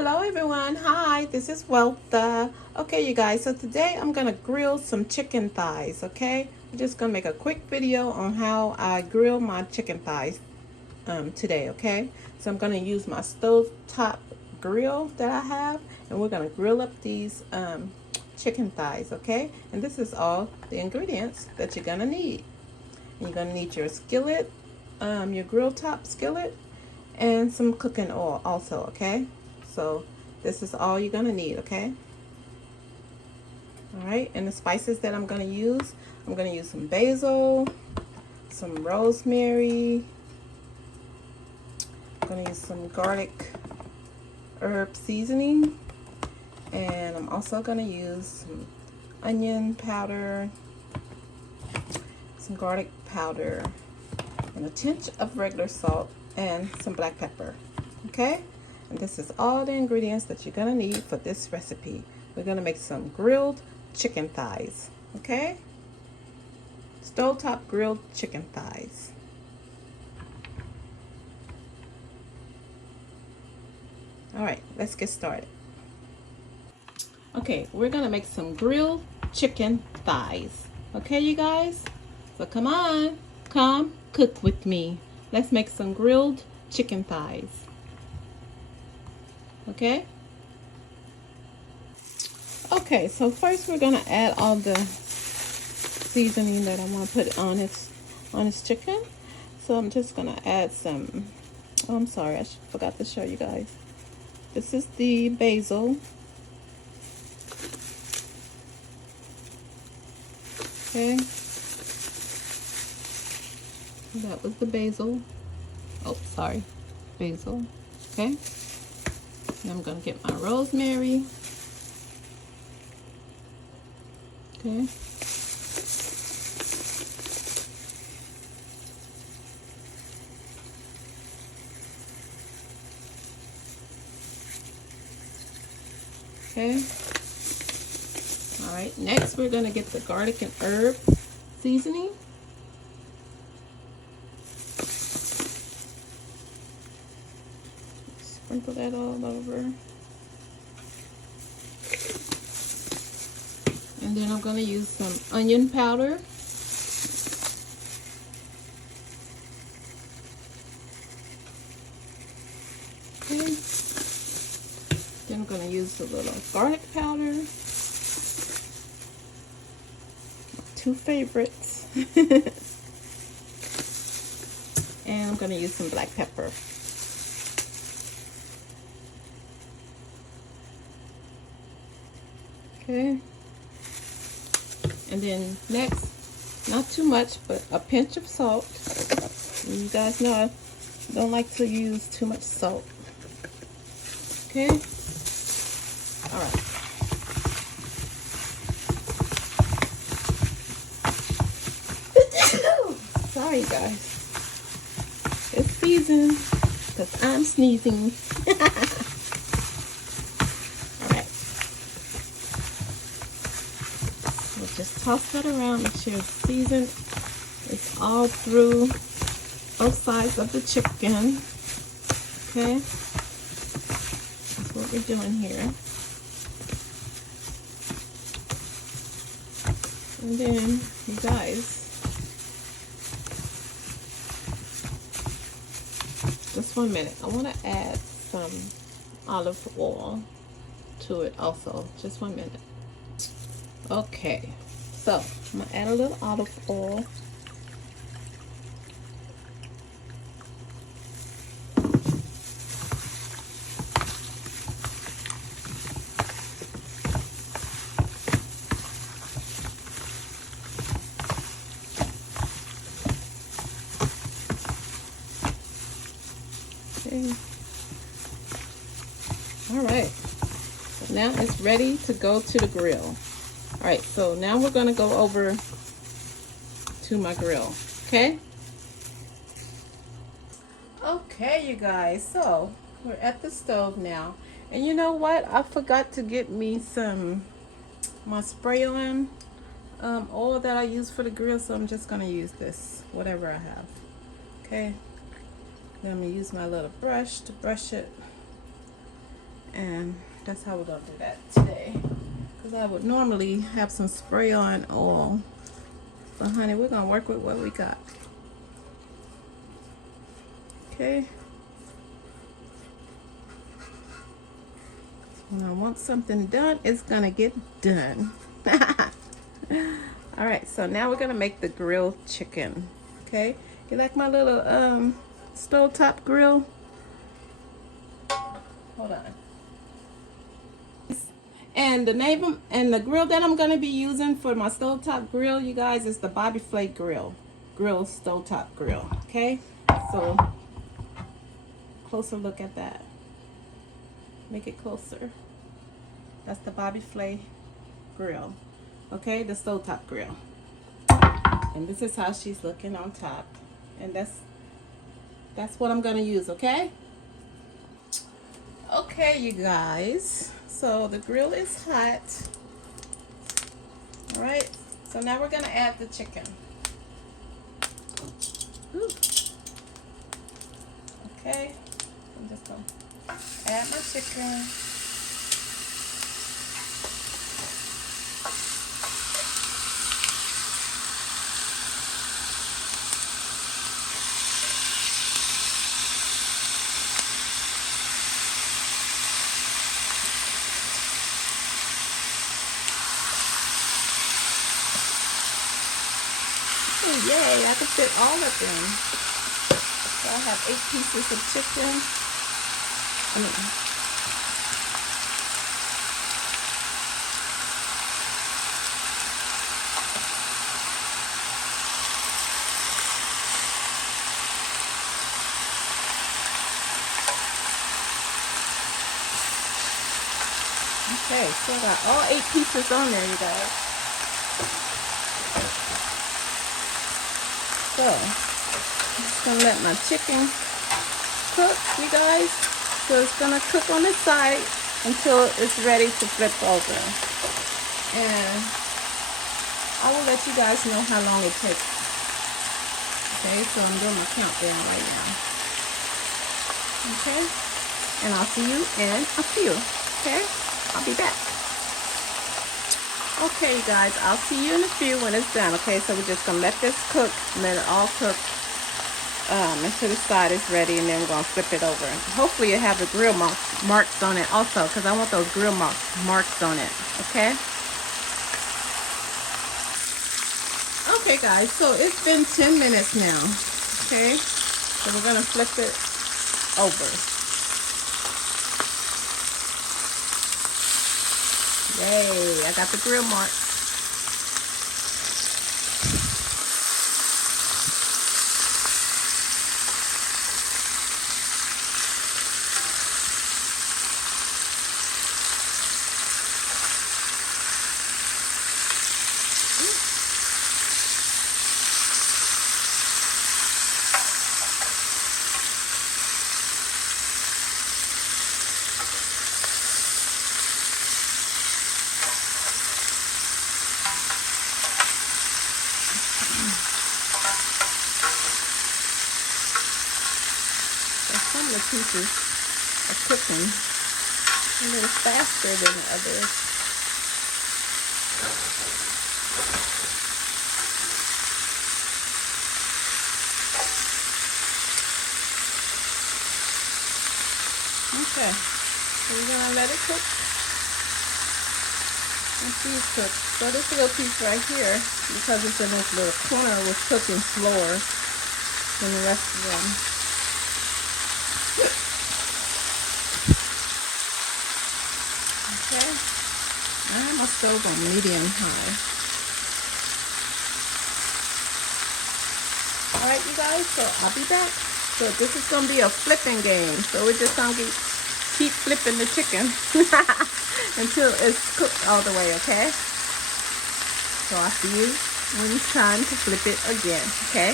Hello everyone, hi, this is Weltha. Okay you guys, so today I'm gonna grill some chicken thighs, okay? I'm just gonna make a quick video on how I grill my chicken thighs today, okay? So I'm gonna use my stovetop grill that I have, and we're gonna grill up these chicken thighs, okay? And this is all the ingredients that you're gonna need. You're gonna need your skillet, your grill top skillet, and some cooking oil also, okay? So this is all you're gonna need, okay? All right, and the spices that I'm gonna use some basil, some rosemary, I'm gonna use some garlic herb seasoning, and I'm also gonna use some onion powder, some garlic powder, and a tinge of regular salt, and some black pepper, okay? And this is all the ingredients that you're gonna need for this recipe. We're gonna make some grilled chicken thighs, okay? Stovetop grilled chicken thighs. All right, let's get started. Okay, we're gonna make some grilled chicken thighs, okay you guys? So come on, come cook with me. Let's make some grilled chicken thighs. Okay? Okay, so first we're gonna add all the seasoning that I want to put on this chicken. So I'm just gonna add some. Oh, I'm sorry, I forgot to show you guys. This is the basil. Okay, that was the basil. Oh, sorry, basil. Okay, and I'm gonna get my rosemary. Okay. Okay. All right, next we're gonna get the garlic and herb seasoning. Sprinkle that all over. And then I'm gonna use some onion powder. Okay. Then I'm gonna use a little garlic powder. Two favorites. And I'm gonna use some black pepper. Okay. And then next, not too much, but a pinch of salt. And you guys know I don't like to use too much salt. Okay. All right. Sorry guys. It's season because I'm sneezing. Alright. We'll just toss that around, make sure it's seasoned. It's all through both sides of the chicken. Okay. That's what we're doing here. And then, you guys, just 1 minute. I want to add some olive oil to it also. Just 1 minute. Okay, so I'm going to add a little olive oil. Okay. All right, so now it's ready to go to the grill. All right, so now we're going to go over to my grill. Okay. Okay, you guys, so we're at the stove now, and you know what, I forgot to get me my spray on oil that I use for the grill, so I'm just going to use this, whatever I have. Okay. Then I'm going to use my little brush to brush it. And that's how we're gonna do that today. Because I would normally have some spray on oil. But honey, we're gonna work with what we got. Okay. When I want something done, it's gonna get done. All right, so now we're gonna make the grilled chicken. Okay, you like my little stovetop grill? Hold on. And the name and the grill that I'm gonna be using for my stovetop grill, you guys, is the Bobby Flay grill stovetop grill. Okay, so closer look at that. Make it closer. That's the Bobby Flay grill. Okay, the stovetop grill. And this is how she's looking on top. And that's what I'm gonna use, okay? Okay, you guys. So the grill is hot. All right. So now we're gonna add the chicken. Ooh. Okay. I'm just gonna add my chicken. Oh, yay, I can fit all of them. So I have 8 pieces of chicken. Okay, so I got all 8 pieces on there, you guys. So, I'm just gonna let my chicken cook, you guys. So it's gonna cook on the side until it's ready to flip over. And I will let you guys know how long it takes. Okay, so I'm doing my countdown right now. Okay, and I'll see you in a few. Okay, I'll be back. Okay, you guys, I'll see you in a few when it's done. Okay, so we're just gonna let this cook, let it all cook until the side is ready, and then we're gonna flip it over. Hopefully it have the grill marks on it also, because I want those grill marks on it. Okay. Okay, guys, so it's been 10 minutes now. Okay, so we're gonna flip it over. Yay, I got the grill mark. Some of the pieces are cooking a little faster than the others. Okay, so we're gonna let it cook and see it cook. So this little piece right here, because it's in this little corner, was cooking slower than the rest of them. Okay, I have my stove on medium high. Alright, you guys, so I'll be back. So this is going to be a flipping game. So we're just going to keep flipping the chicken until it's cooked all the way, okay? So I'll see you when it's time to flip it again, okay?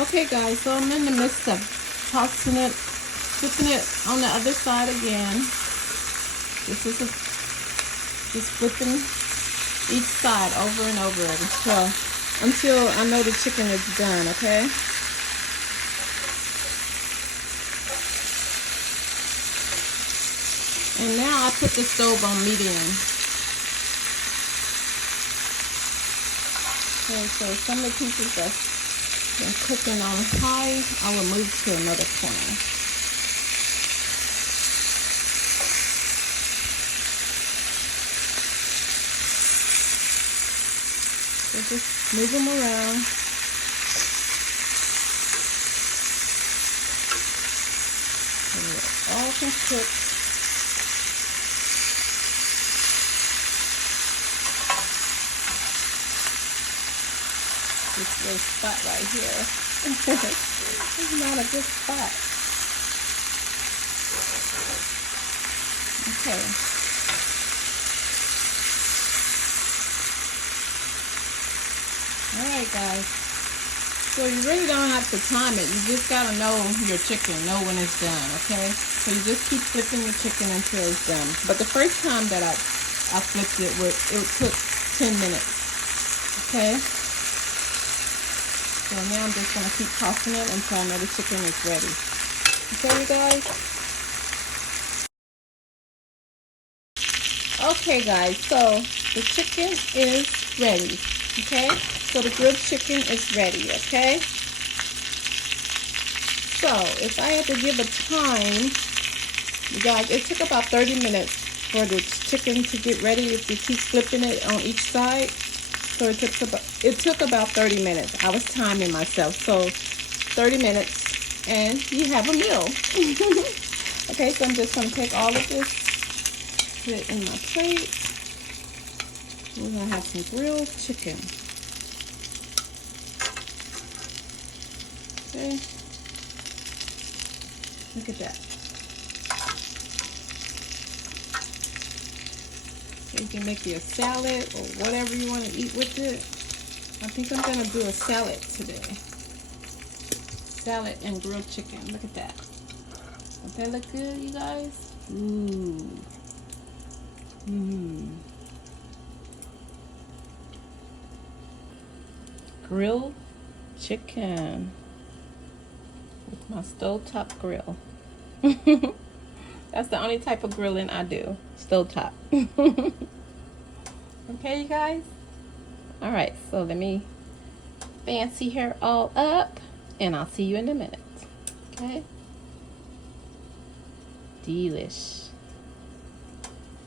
Okay, guys, so I'm in the midst of tossing it, flipping it on the other side again. This is just flipping each side over and over until I know the chicken is done, okay? And now I put the stove on medium. Okay, so some of the pieces that's been cooking on high, I will move to another corner. So just move them around. So all can cook. This little spot right here. It's not a good spot. Okay. Alright guys. So you really don't have to time it. You just gotta know your chicken, know when it's done, okay? So you just keep flipping your chicken until it's done. But the first time that I flipped it, it took 10 minutes. Okay? So now I'm just gonna keep tossing it until I know the chicken is ready. Okay, you guys? Okay guys, so the chicken is ready. Okay? So the grilled chicken is ready, okay? So if I had to give a time, you guys, it took about 30 minutes for the chicken to get ready if you keep flipping it on each side. So it took about 30 minutes. I was timing myself. So 30 minutes and you have a meal. Okay, so I'm just going to take all of this, put it in my plate. We're going to have some grilled chicken. Okay. Look at that. So you can make you a salad or whatever you want to eat with it. I think I'm going to do a salad today. Salad and grilled chicken. Look at that. Does that look good, you guys? Ooh. Grilled chicken with my stovetop grill. That's the only type of grilling I do. Stovetop. Okay, you guys? Alright, so let me fancy her all up and I'll see you in a minute. Okay? Delish.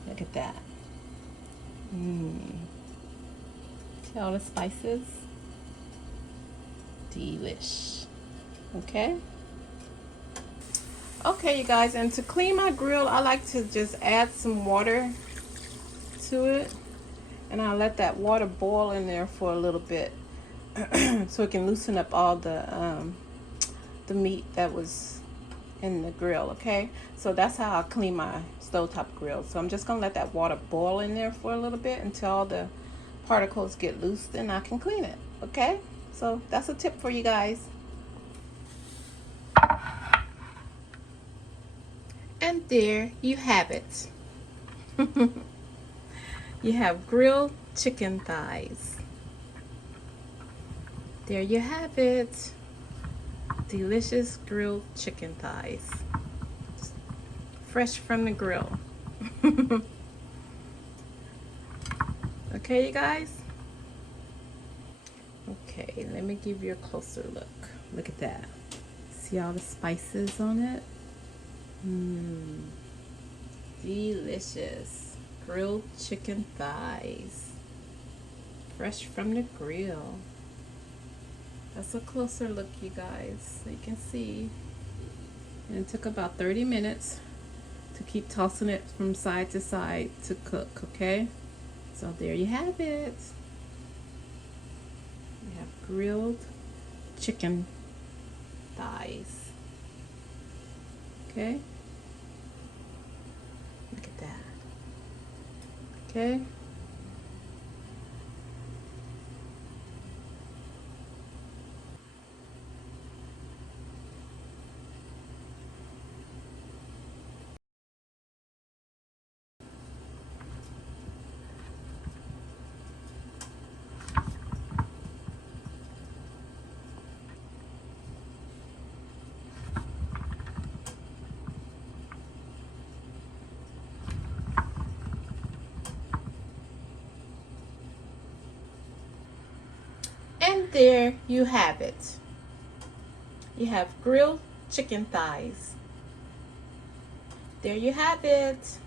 Look at that. See all the spices? Delish. Okay? Okay, you guys, and to clean my grill, I like to just add some water to it. And I let that water boil in there for a little bit so it can loosen up all the meat that was in the grill, okay? So that's how I clean my stovetop grill. So I'm just gonna let that water boil in there for a little bit until all the particles get loose, then I can clean it, okay? So that's a tip for you guys. And there you have it. You have grilled chicken thighs. There you have it. Delicious grilled chicken thighs. Fresh from the grill. Okay, you guys? Okay, let me give you a closer look. Look at that. See all the spices on it? Delicious grilled chicken thighs. Fresh from the grill. That's a closer look, you guys, so you can see. And it took about 30 minutes to keep tossing it from side to side to cook, okay? So there you have it. We have grilled chicken thighs. Okay? Look at that. Okay? there you have it. You have grilled chicken thighs. There you have it.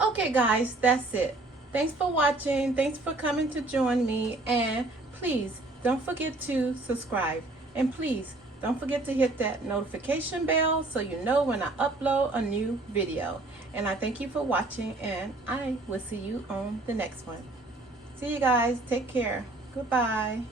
Okay guys, that's it. Thanks for watching. Thanks for coming to join me. And please don't forget to subscribe. And please don't forget to hit that notification bell so you know when I upload a new video. And I thank you for watching, and I will see you on the next one. See you guys. Take care. Goodbye.